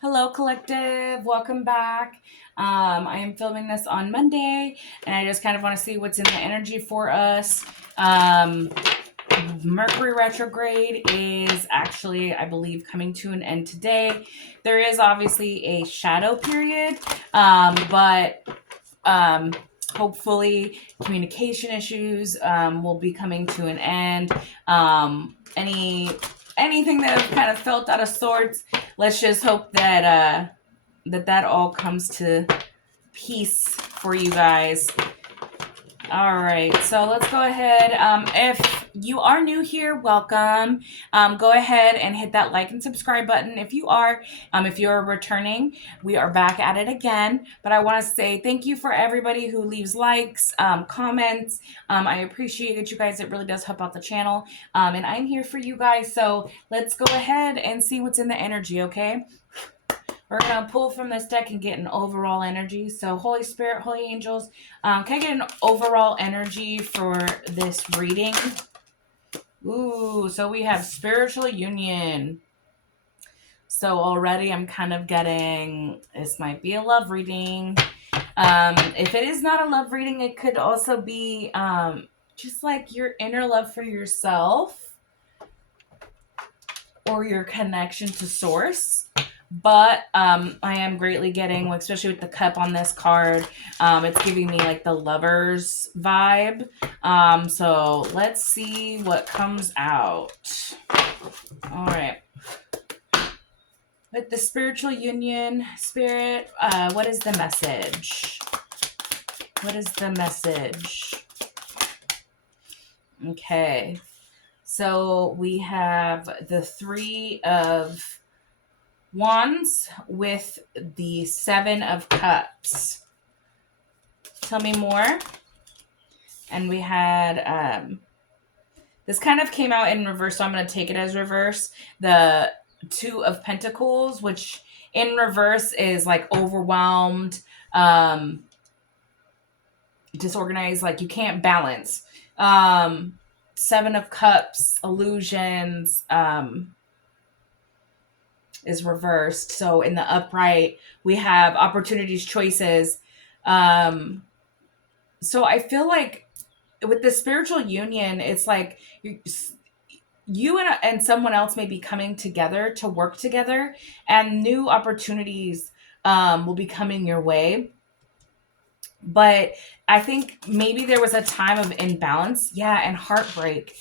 Hello, collective. Welcome back. I am filming this on Monday, and I just kind of want to see what's in the energy for us. Um, Mercury retrograde is actually, I believe, coming to an end today. There is obviously a shadow period, but hopefully communication issues will be coming to an end. Anything that I've kind of felt out of sorts, let's just hope that that all comes to peace for you guys. All right, so let's go ahead. If you are new here, welcome. Go ahead and hit that like and subscribe button. If you're returning, we are back at it again. But I want to say thank you for everybody who leaves likes, comments. I appreciate it, you guys. It really does help out the channel. And I'm here for you guys. So let's go ahead and see what's in the energy, okay? We're going to pull from this deck and get an overall energy. So Holy Spirit, Holy Angels, can I get an overall energy for this reading? Ooh, so we have Spiritual Union. So already I'm kind of getting, this might be a love reading. If it is not a love reading, it could also be just like your inner love for yourself or your connection to source. But I am greatly getting, especially with the cup on this card, it's giving me like the lovers vibe. So let's see what comes out. All right. With the spiritual union, spirit, what is the message? What is the message? Okay. So we have the Three of Wands with the Seven of Cups. Tell me more. And we had this kind of came out in reverse, so I'm going to take it as reverse. The Two of Pentacles, which in reverse is like overwhelmed, disorganized, like you can't balance. Seven of Cups, illusions, is reversed. So in the upright, we have opportunities, choices. So I feel like with the spiritual union, it's like you and someone else may be coming together to work together, and new opportunities will be coming your way. But I think maybe there was a time of imbalance, yeah, and heartbreak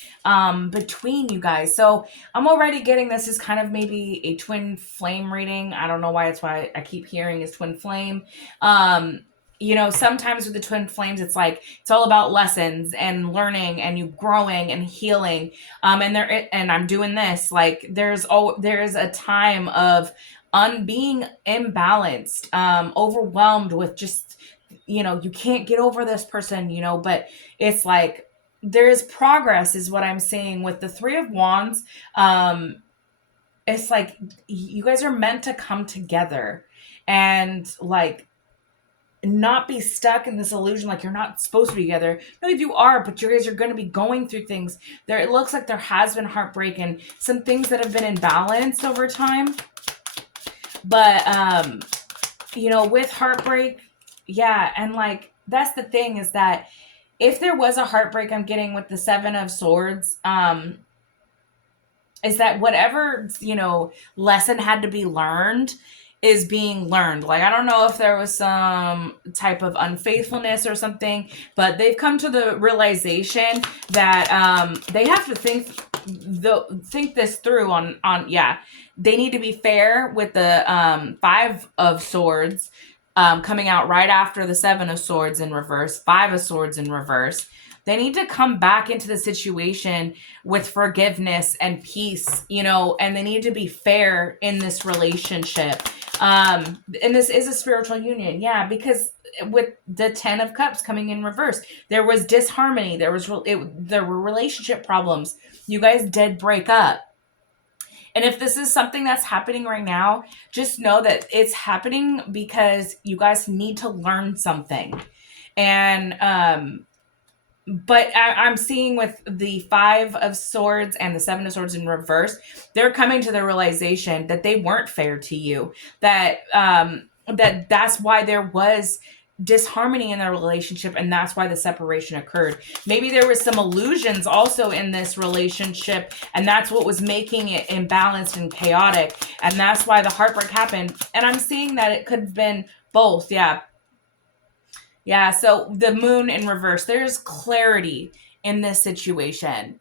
between you guys. So I'm already getting this is kind of maybe a twin flame reading. I don't know why it's why I keep hearing is twin flame. Sometimes with the twin flames, it's like it's all about lessons and learning and you growing and healing. And I'm doing this like there's a time of being imbalanced, overwhelmed with just you can't get over this person, but it's like there is progress is what I'm saying with the Three of Wands. It's like you guys are meant to come together and like not be stuck in this illusion like you're not supposed to be together. No, you are, but you guys are going to be going through things. There, it looks like there has been heartbreak and some things that have been imbalanced over time. But with heartbreak, yeah, and like that's the thing is that if there was a heartbreak I'm getting with the Seven of Swords, is that whatever, lesson had to be learned is being learned. Like, I don't know if there was some type of unfaithfulness or something, but they've come to the realization that they have to think this through on they need to be fair with the Five of Swords coming out right after the Seven of Swords in reverse, Five of Swords in reverse. They need to come back into the situation with forgiveness and peace, and they need to be fair in this relationship. And this is a spiritual union, yeah, because with the Ten of Cups coming in reverse, there was disharmony, there were relationship problems. You guys did break up. And if this is something that's happening right now, just know that it's happening because you guys need to learn something. And but I'm seeing with the Five of Swords and the Seven of Swords in reverse, they're coming to the realization that they weren't fair to you. That's why there was disharmony in their relationship, and that's why the separation occurred. Maybe there was some illusions also in this relationship, and that's what was making it imbalanced and chaotic, and that's why the heartbreak happened. And I'm seeing that it could have been both. Yeah, so the moon in reverse, there's clarity in this situation.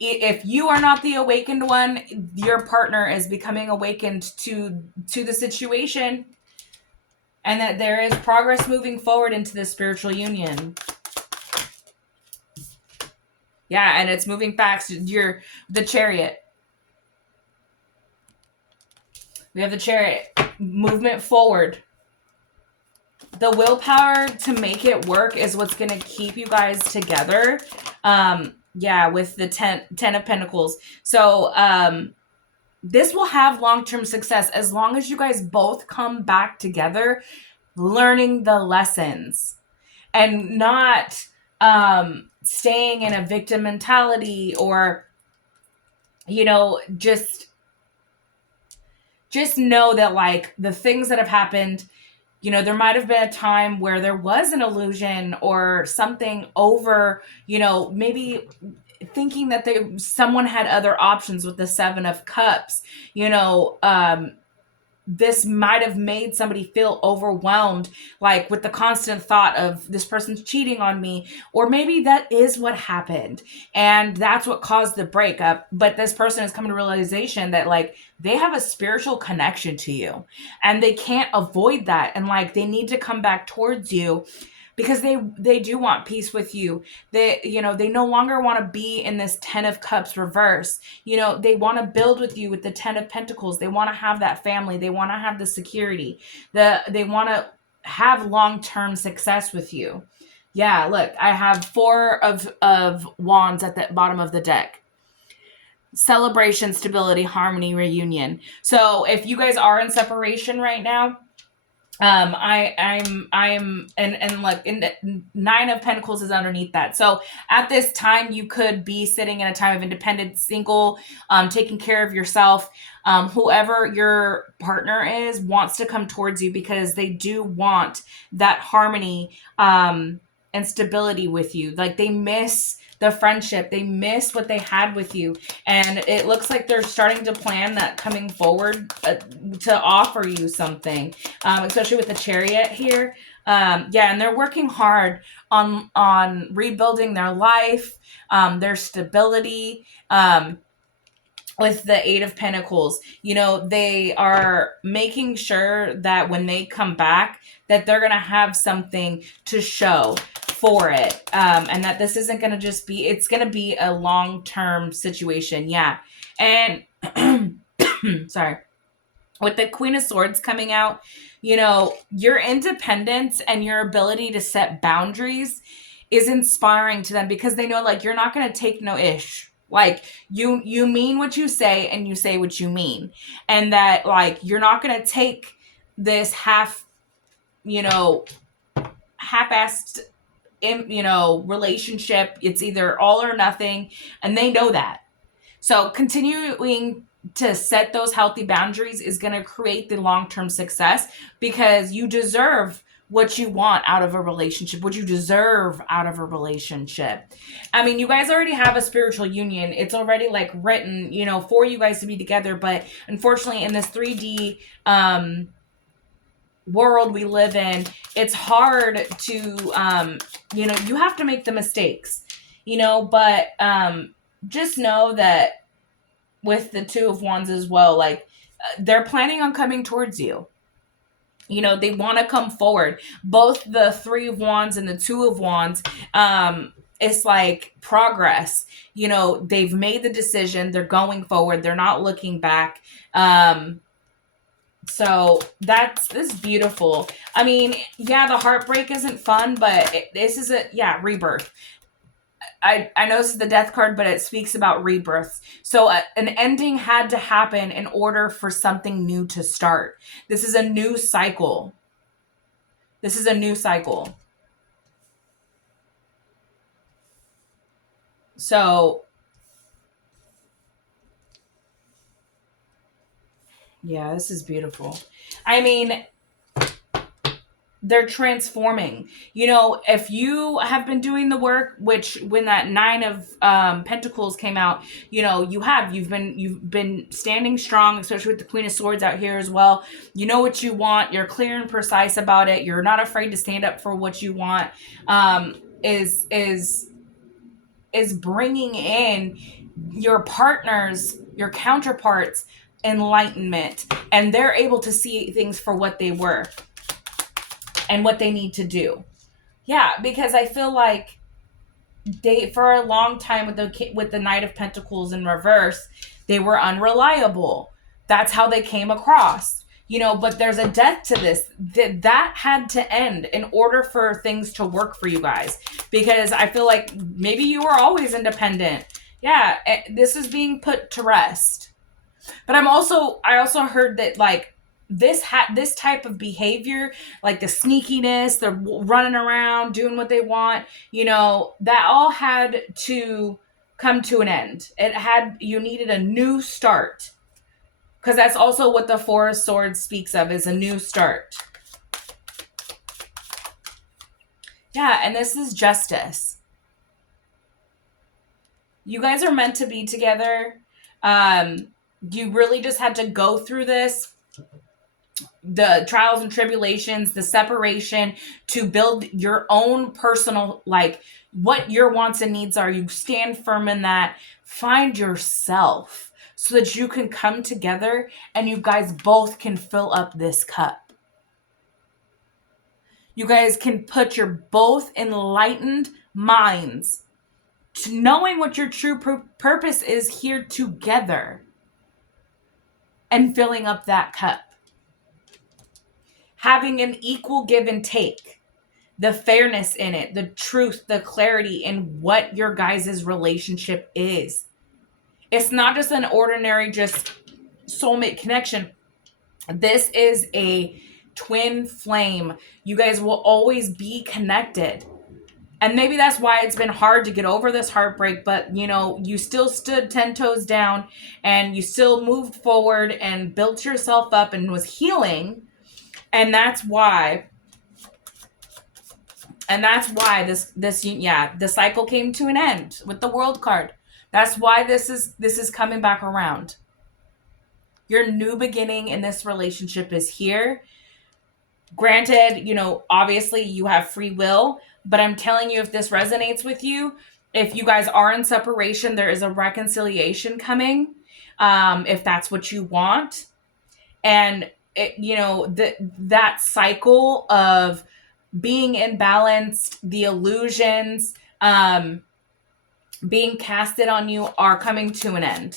If you are not the awakened one, your partner is becoming awakened to the situation, and that there is progress moving forward into the spiritual union. Yeah, and it's moving fast. You're the Chariot. We have the Chariot. Movement forward. The willpower to make it work is what's going to keep you guys together. Yeah, with the 10 of Pentacles. So this will have long-term success as long as you guys both come back together, learning the lessons and not staying in a victim mentality, or just know that, like, the things that have happened, there might have been a time where there was an illusion or something over, maybe thinking that someone had other options with the Seven of Cups. This might have made somebody feel overwhelmed, like with the constant thought of this person's cheating on me, or maybe that is what happened and that's what caused the breakup. But this person is coming to realization that, like, they have a spiritual connection to you and they can't avoid that, and like they need to come back towards you because they do want peace with you. They no longer want to be in this 10 of Cups reverse. They want to build with you with the 10 of Pentacles. They want to have that family. They want to have the security. They want to have long-term success with you. Yeah, look, I have 4 of Wands at the bottom of the deck. Celebration, stability, harmony, reunion. So if you guys are in separation right now, and look, in the 9 of Pentacles is underneath that. So at this time, you could be sitting in a time of independence, single, taking care of yourself. Whoever your partner is wants to come towards you because they do want that harmony, and stability with you. Like, they miss the friendship. They miss what they had with you. And it looks like they're starting to plan that coming forward, to offer you something, especially with the Chariot here. Yeah, and they're working hard on rebuilding their life, their stability, with the 8 of Pentacles. They are making sure that when they come back, that they're going to have something to show for it. And that this isn't going to just be, it's going to be a long-term situation. Yeah. And sorry. With the Queen of Swords coming out, your independence and your ability to set boundaries is inspiring to them, because they know, like, you're not going to take no ish. Like, you mean what you say and you say what you mean. And that, like, you're not going to take this half-assed, relationship. It's either all or nothing. And they know that. So continuing to set those healthy boundaries is going to create the long-term success, because you deserve what you want out of a relationship, what you deserve out of a relationship. I mean, you guys already have a spiritual union. It's already, like, written, for you guys to be together. But unfortunately, in this 3D world we live in, it's hard to, you have to make the mistakes, but just know that with the 2 of Wands as well, like, they're planning on coming towards you. They want to come forward. Both the 3 of Wands and the 2 of Wands, it's like progress. They've made the decision. They're going forward. They're not looking back. So this is beautiful. I mean, yeah, the heartbreak isn't fun, but this is rebirth. I know this is the Death card, but it speaks about rebirth. So an ending had to happen in order for something new to start. This is a new cycle. So, yeah, this is beautiful. I mean, they're transforming. You know, if you have been doing the work, which when that nine of pentacles came out, you know, you've been standing strong, especially with the queen of swords out here as well. You know what you want, you're clear and precise about it, you're not afraid to stand up for what you want. Is bringing in your partners, your counterparts, enlightenment, and they're able to see things for what they were and what they need to do. Yeah, because I feel like they, for a long time with the Knight of Pentacles in reverse, they were unreliable. That's how they came across. You know, but there's a death to this. That had to end in order for things to work for you guys. Because I feel like maybe you were always independent. Yeah, this is being put to rest. But I also heard that like this type of behavior, like the sneakiness, the running around, doing what they want, you know, that all had to come to an end. You needed a new start. Because that's also what the Four of Swords speaks of, is a new start. Yeah, and this is justice. You guys are meant to be together. You really just had to go through this, the trials and tribulations, the separation, to build your own personal, like, what your wants and needs are. You stand firm in that. Find yourself so that you can come together and you guys both can fill up this cup. You guys can put your both enlightened minds to knowing what your true purpose is here together and filling up that cup. Having an equal give and take, the fairness in it, the truth, the clarity in what your guys' relationship is. It's not just an ordinary, just soulmate connection. This is a twin flame. You guys will always be connected. And maybe that's why it's been hard to get over this heartbreak, but you know, you still stood 10 toes down and you still moved forward and built yourself up and was healing. And that's why the cycle came to an end with the World card. That's why this is coming back around. Your new beginning in this relationship is here. Granted, you know, obviously you have free will, but I'm telling you, if this resonates with you, if you guys are in separation, there is a reconciliation coming, if that's what you want. And you know, that cycle of being imbalanced, the illusions being casted on you are coming to an end.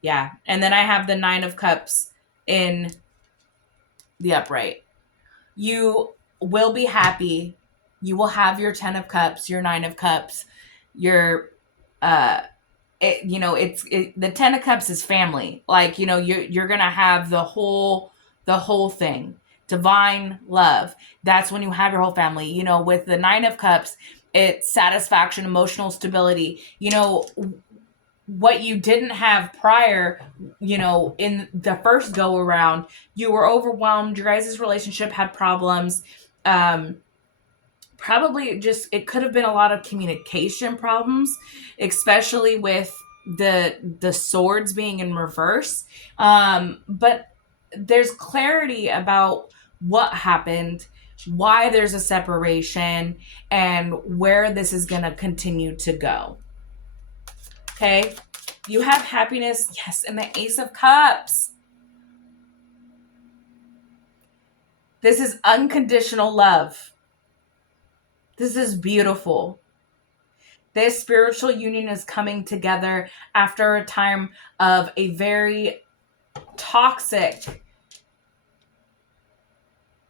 Yeah. And then I have the Nine of Cups in the upright. You will be happy. You will have your 10 of Cups, your 9 of Cups, your the 10 of Cups is family. Like, you know, you're gonna have the whole thing. Divine love. That's when you have your whole family. You know, with the 9 of Cups, it's satisfaction, emotional stability. You know, what you didn't have prior, you know, in the first go around, you were overwhelmed. Your guys' relationship had problems. Probably just, it could have been a lot of communication problems, especially with the swords being in reverse. But there's clarity about what happened, why there's a separation, and where this is going to continue to go. Okay, you have happiness, yes, and the Ace of Cups. This is unconditional love. This is beautiful. This spiritual union is coming together after a time of a very toxic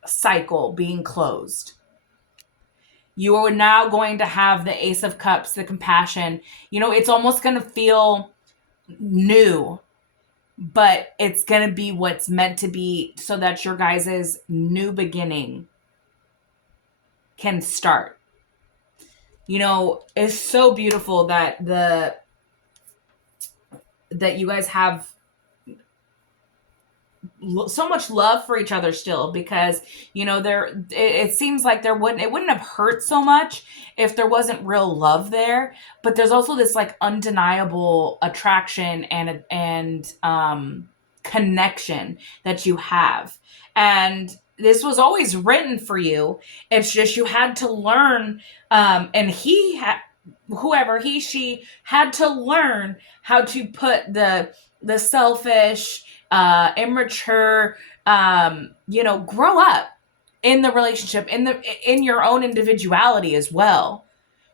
cycle being closed. You are now going to have the Ace of Cups, the compassion. You know, it's almost going to feel new, but it's going to be what's meant to be so that your guys' new beginning can start. You know, it's so beautiful that that you guys have so much love for each other still, because you know it seems like it wouldn't have hurt so much if there wasn't real love there, but there's also this like undeniable attraction and connection that you have, and this was always written for you. It's just you had to learn, and he had, whoever he she had to learn how to put the selfish, immature, you know, grow up in the relationship, in your own individuality as well.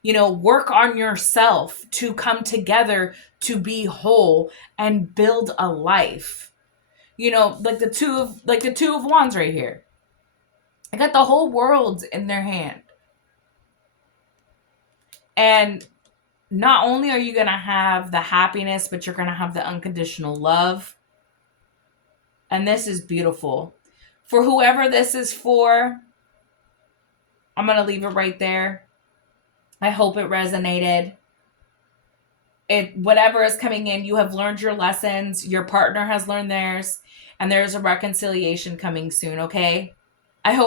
You know, work on yourself to come together to be whole and build a life. You know, like the two of wands right here. I got the whole world in their hand. And not only are you going to have the happiness, but you're going to have the unconditional love. And this is beautiful. For whoever this is for, I'm going to leave it right there. I hope it resonated. Whatever is coming in, you have learned your lessons, your partner has learned theirs, and there's a reconciliation coming soon, okay? I hope